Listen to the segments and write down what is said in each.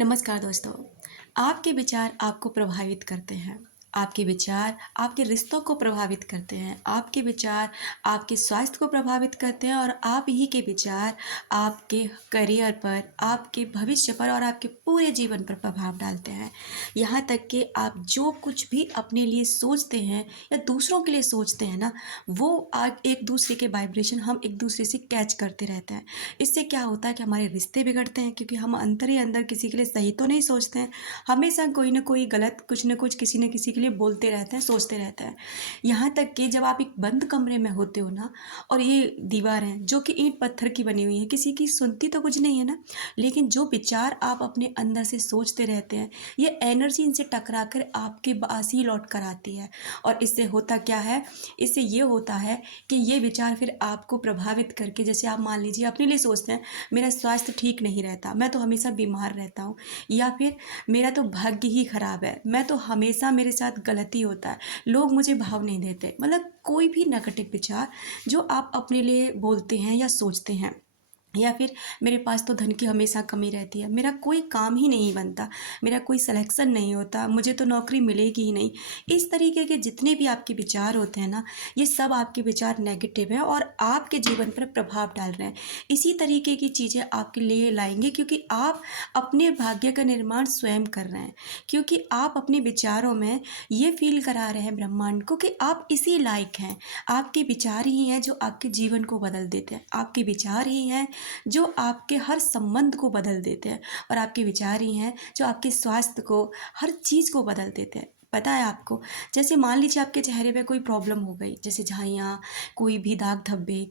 नमस्कार दोस्तों। आपके विचार आपको प्रभावित करते हैं। आपके विचार आपके रिश्तों को प्रभावित करते हैं। आपके विचार आपके स्वास्थ्य को प्रभावित करते हैं और आप ही के विचार आपके करियर पर, आपके भविष्य पर और आपके पूरे जीवन पर प्रभाव डालते हैं। यहाँ तक कि आप जो कुछ भी अपने लिए सोचते हैं या दूसरों के लिए सोचते हैं ना, वो आज एक दूसरे के वाइब्रेशन हम एक दूसरे से कैच करते रहते हैं। इससे क्या होता है कि हमारे रिश्ते बिगड़ते हैं, क्योंकि हम अंदर ही अंदर किसी के लिए सही तो नहीं सोचते हैं। हमेशा कोई ना कोई गलत, कुछ ना कुछ किसी न किसी के लिए बोलते रहते हैं, सोचते रहते हैं। यहाँ तक कि जब आप एक बंद कमरे में होते हो ना, और ये दीवारें जो कि ईंट पत्थर की बनी हुई है, किसी की सुनती तो कुछ नहीं है ना, लेकिन जो विचार आप अपने अंदर से सोचते रहते हैं, ये एनर्जी इनसे टकरा कर आपके पास ही लौट कर आती है। और इससे होता क्या है, इससे ये होता है कि ये विचार फिर आपको प्रभावित करके, जैसे आप मान लीजिए अपने लिए सोचते हैं, मेरा स्वास्थ्य ठीक नहीं रहता, मैं तो हमेशा बीमार रहता हूँ, या फिर मेरा तो भाग्य ही खराब है, मैं तो हमेशा मेरे साथ गलती होता है, लोग मुझे भाव नहीं देते। मतलब कोई भी नेगेटिव विचार जो आप अपने लिए बोलते हैं या सोचते हैं, या फिर मेरे पास तो धन की हमेशा कमी रहती है, मेरा कोई काम ही नहीं बनता, मेरा कोई सिलेक्शन नहीं होता, मुझे तो नौकरी मिलेगी ही नहीं। इस तरीके के जितने भी आपके विचार होते हैं ना, ये सब आपके विचार नेगेटिव हैं और आपके जीवन पर प्रभाव डाल रहे हैं। इसी तरीके की चीज़ें आपके लिए लाएंगे, क्योंकि आप अपने भाग्य का निर्माण स्वयं कर रहे हैं। क्योंकि आप अपने विचारों में ये फील करा रहे हैं ब्रह्मांड को कि आप इसी लायक हैं। आपके विचार ही हैं जो आपके जीवन को बदल देते हैं। आपके विचार ही हैं जो आपके हर संबंध को बदल देते हैं, और आपके विचार ही हैं जो आपके स्वास्थ्य को, हर चीज़ को बदल देते हैं। पता है आपको, जैसे मान लीजिए आपके चेहरे पे कोई प्रॉब्लम हो गई, जैसे झाइयाँ, कोई भी दाग धब्बे,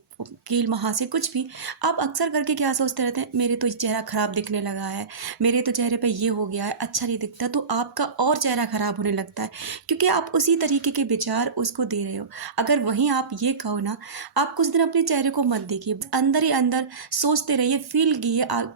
कील महासे, कुछ भी, आप अक्सर करके क्या सोचते रहते हैं, मेरे तो चेहरा खराब दिखने लगा है, मेरे तो चेहरे पे ये हो गया है, अच्छा नहीं दिखता, तो आपका और चेहरा खराब होने लगता है, क्योंकि आप उसी तरीके के विचार उसको दे रहे हो। अगर वहीं आप ये कहो ना, आप कुछ दिन अपने चेहरे को मत देखिए, अंदर ही अंदर सोचते रहिए, फील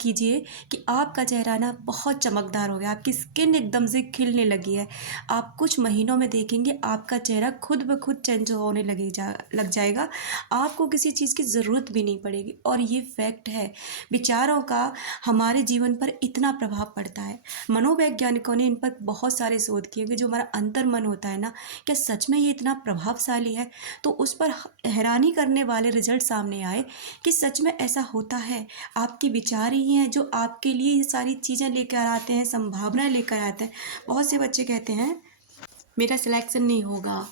कीजिए कि आपका चेहरा ना बहुत चमकदार हो गया, आपकी स्किन एकदम से खिलने लगी है। आप कुछ महीनों में देखेंगे आपका चेहरा खुद ब खुद चेंज होने लग जाएगा। आपको किसी चीज़ की ज़रूरत भी नहीं पड़ेगी, और ये फैक्ट है। विचारों का हमारे जीवन पर इतना प्रभाव पड़ता है। मनोवैज्ञानिकों ने इन पर बहुत सारे शोध किए कि जो हमारा अंतर मन होता है ना, क्या सच में ये इतना प्रभावशाली है। तो उस पर हैरानी करने वाले रिजल्ट सामने आए कि सच में ऐसा होता है। आपके विचार ही हैं जो आपके लिए ये सारी चीज़ें लेकर आते हैं, संभावनाएं लेकर आते हैं। बहुत से बच्चे कहते हैं मेरा सिलेक्शन नहीं होगा,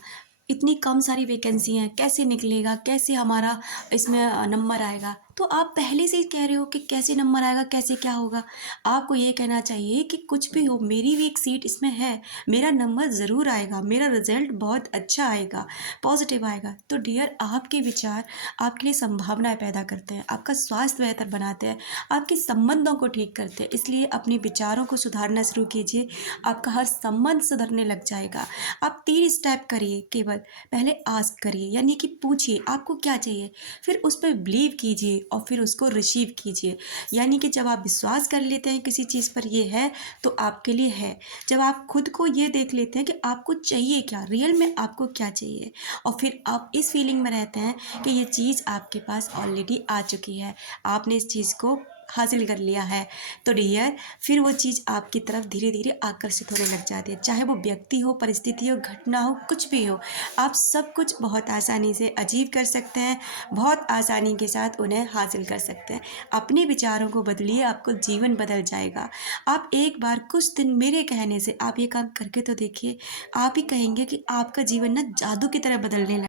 इतनी कम सारी वैकेंसी हैं, कैसे निकलेगा, कैसे हमारा इसमें नंबर आएगा। तो आप पहले से ही कह रहे हो कि कैसे नंबर आएगा, कैसे क्या होगा। आपको ये कहना चाहिए कि कुछ भी हो, मेरी भी एक सीट इसमें है, मेरा नंबर ज़रूर आएगा, मेरा रिजल्ट बहुत अच्छा आएगा, पॉजिटिव आएगा। तो डियर, आपके विचार आपके लिए संभावनाएं पैदा करते हैं, आपका स्वास्थ्य बेहतर बनाते हैं, आपके संबंधों को ठीक करते हैं। इसलिए अपने विचारों को सुधारना शुरू कीजिए, आपका हर संबंध सुधरने लग जाएगा। आप 3 स्टेप करिए केवल। पहले आस्क करिए, यानी कि पूछिए आपको क्या चाहिए, फिर उस पर बिलीव कीजिए और फिर उसको रिसीव कीजिए। यानी कि जब आप विश्वास कर लेते हैं किसी चीज़ पर ये है, तो आपके लिए है। जब आप खुद को ये देख लेते हैं कि आपको चाहिए क्या, रियल में आपको क्या चाहिए, और फिर आप इस फीलिंग में रहते हैं कि ये चीज़ आपके पास ऑलरेडी आ चुकी है, आपने इस चीज़ को हासिल कर लिया है, तो डियर, फिर वो चीज़ आपकी तरफ धीरे धीरे आकर्षित होने लग जाती है। चाहे वो व्यक्ति हो, परिस्थिति हो, घटना हो, कुछ भी हो, आप सब कुछ बहुत आसानी से अचीव कर सकते हैं, बहुत आसानी के साथ उन्हें हासिल कर सकते हैं। अपने विचारों को बदलिए, आपको जीवन बदल जाएगा। आप एक बार कुछ दिन मेरे कहने से आप ये काम करके तो देखिए, आप ही कहेंगे कि आपका जीवन ना जादू की तरह बदलने लगा।